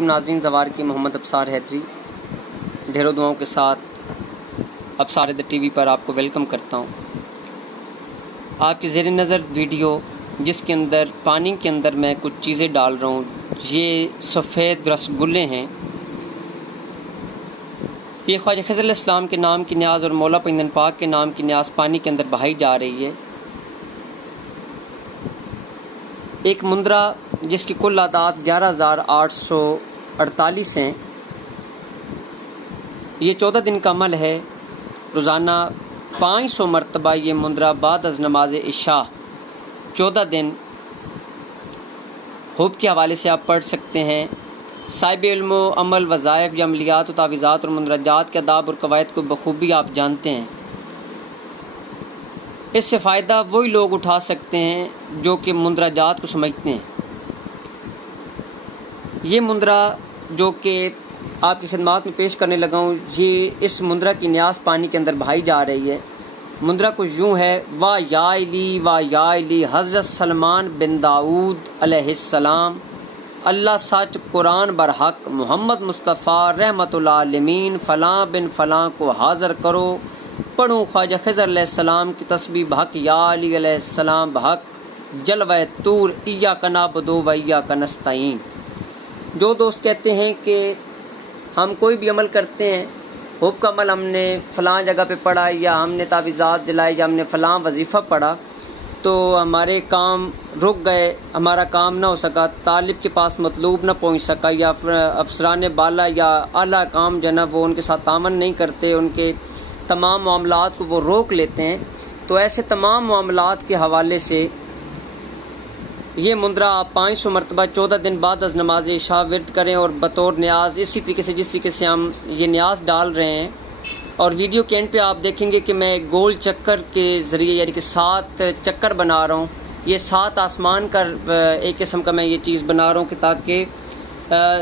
नाज़रीन, ज़वार की मोहम्मद अब्सार हैदरी ढेरों दुआओं के साथ अब्सार हैदर टीवी पर आपको वेलकम करता हूँ। आपकी ज़ेर नज़र वीडियो जिसके अंदर पानी के अंदर मैं कुछ चीज़ें डाल रहा हूँ, ये सफ़ेद रसगुल्ले हैं। ये ख्वाजा खज़र अलैहिस्सलाम के नाम की न्याज़ और मौला पैगंबर पाक के नाम की न्याज़ पानी के अंदर बहाई जा रही है। एक मुंद्रा जिसकी कुल आदात 11,848 हैं। ये 14 दिन का अमल है। रोज़ाना 500 मरतबा ये मुंद्रा बाद अज़ नमाज इशा 14 दिन हुब के हवाले से आप पढ़ सकते हैं। साहिब इल्म अमल वज़ाइफ या अमलियात व तावीज़ात और मुंदरजात के आदाब और कवायद को बखूबी आप जानते हैं। इससे फ़ायदा वही लोग उठा सकते हैं जो कि मुंदरजात को समझते हैं। ये मुंद्रा जो कि आपकी खिदमत में पेश करने लगा हूँ, ये इस मुंद्रा की न्यास पानी के अंदर बहाई जा रही है। मुंद्रा कुछ यूँ है, वाह या इली हज़रत सलमान बिन दाऊद अलैहिस्सलाम, अल्लाह सच कुरान बरहक, मोहम्मद मुस्तफ़ा रहमतुल आलमीन, फ़लाँ बिन फ़लाँ को हाज़र करो, पढ़ूँ ख्वाजा खज़र अलैहिस्सलाम की तस्बीह बहक, या अली अलैहिस्सलाम बहक, जलवा तूर, इय्याका नअबुदु व इय्याका नस्तईन। जो दोस्त कहते हैं कि हम कोई भी अमल करते हैं, हुब का अमल हमने फ़लाँ जगह पे पढ़ा या हमने तावीज़ात जलाई या हमने फ़लाँ वजीफ़ा पढ़ा तो हमारे काम रुक गए, हमारा काम ना हो सका, तालिब के पास मतलूब ना पहुंच सका, या अफसरान बाला या आला काम जो ना वो उनके साथ तामन नहीं करते, उनके तमाम मामलात को वो रोक लेते हैं। तो ऐसे तमाम मामलात के हवाले से ये मुंद्रा आप 500 मरतबा 14 दिन बाद अज़ नमाज इशा विर्द करें और बतौर न्याज इसी तरीके से जिस तरीके से हम ये न्याज डाल रहे हैं। और वीडियो के एंड पे आप देखेंगे कि मैं गोल चक्कर के ज़रिए यानी कि 7 चक्कर बना रहा हूँ। ये 7 आसमान का एक किस्म का मैं ये चीज़ बना रहा हूँ कि ताकि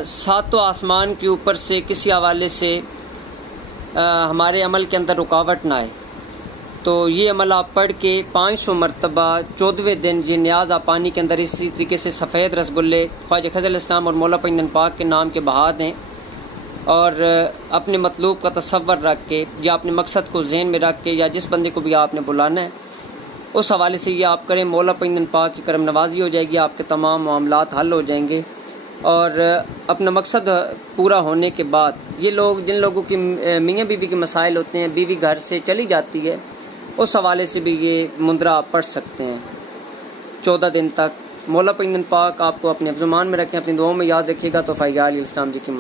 7 आसमान के ऊपर से किसी हवाले से हमारे अमल के अंदर रुकावट ना आए। तो ये अमल आप पढ़ के 500 मरतबा 14वें दिन ये न्याज आप पानी के अंदर इसी तरीके से सफ़ेद रसगुल्ले ख्वाजा खज़र अलैहिस्सलाम और मौला पैगंबर पाक के नाम के बहा दें और अपने मतलूब का तसव्वुर रख के या अपने मकसद को ज़हन में रख के या जिस बंदे को भी आपने बुलाना है उस हवाले से ये आप करें। मौला पैगंबर पाक की करम नवाजी हो जाएगी, आपके तमाम मामलात हल हो जाएंगे और अपना मकसद पूरा होने के बाद ये लोग जिन लोगों की मियाँ बीवी के मसाइल होते हैं, बीवी घर से चली जाती है, उस हवाले से भी ये मुंद्रा आप पढ़ सकते हैं 14 दिन तक। मौला पैगंबर पाक आपको अपने ज़ुबान में रखें, अपनी दुआओं में याद रखिएगा। तो फ़ाइया अली इस्लाम जी की